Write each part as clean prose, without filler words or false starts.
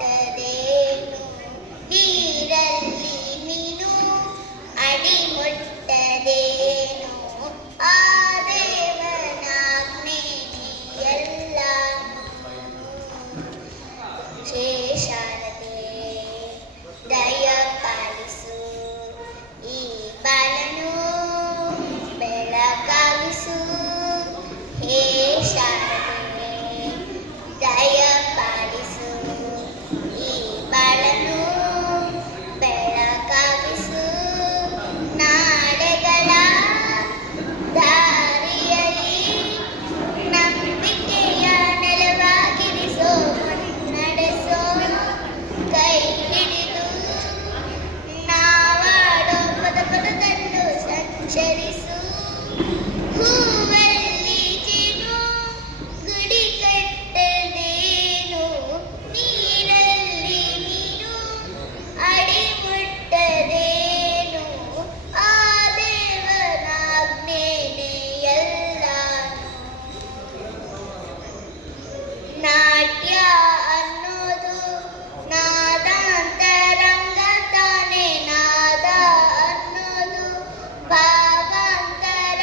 ಕಟ್ಟದೇನು ನೀರಲ್ಲಿ ಮೀನು ಅಡಿಮುಟ್ಟದೇನು ಆ ದೇವನಾಜ್ಞೆ ಎಲ್ಲ ಶೇಷಾರದೆ ದಯ ಪಾಲಿಸು ಈ ಬಾಳನು ಬೆಳಕಾಗಿಸು ಹೇ ಶಾರದೆ ದಯ ಪಾಲಿಸು ಈ ಬಾಳನು ಬೆಳಕಾಗಿಸು ನಾಳೆಗಳ ದಾರಿಯಲ್ಲಿ ನಂಬಿಕೆಯ ನೆಲವಾಗಿರಿಸೋ ಮುನ್ನಡೆಸೋ ಕೈ ಹಿಡಿದು ನಾವಾಡೋ ಪದ ಪದದಲ್ಲೂ ಸಂಚರಿಸು ಹೂವಲ್ಲಿ ಜೇನು ಗುಡಿ ಕಟ್ಟದೇನು ನೀರಲ್ಲಿ ಮೀನು ಅಡಿಮುಟ್ಟದೇನು ಆ ದೇವನಾಜ್ಞೆನೇ ಎಲ್ಲಾನು ನಾಟ್ಯ ಅನ್ನೋದು ನಾದಾಂತರಂಗ ತಾನೇ ನಾದ ಅನ್ನೋದು ಭಾವಾಂತರಂಗನೇ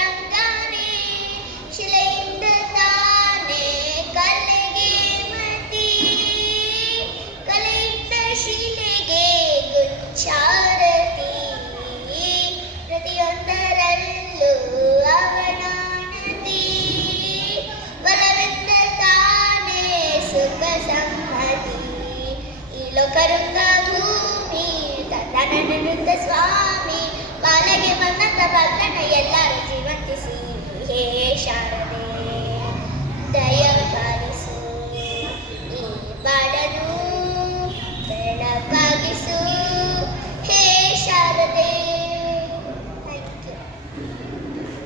ಶಿಲೆಯಿಂದ ತಾನೇ ಕಲೆಗೆ ಮತಿ ಕಲೆಯಿಂದ ಶಿಲೆಗೆ ಗುಚ್ಚಾರತಿ ಪ್ರತಿಯೊಂದರಲ್ಲೂ ಅವನಾನತಿ ಬಲವೆಂದ ತಾನೇ ಸುಖ ಸಮ್ಮತಿ ಈ ಲೋಕರುಂಗ ಭೂಮಿ ತನ್ನ ಸ್ವಾಮಿ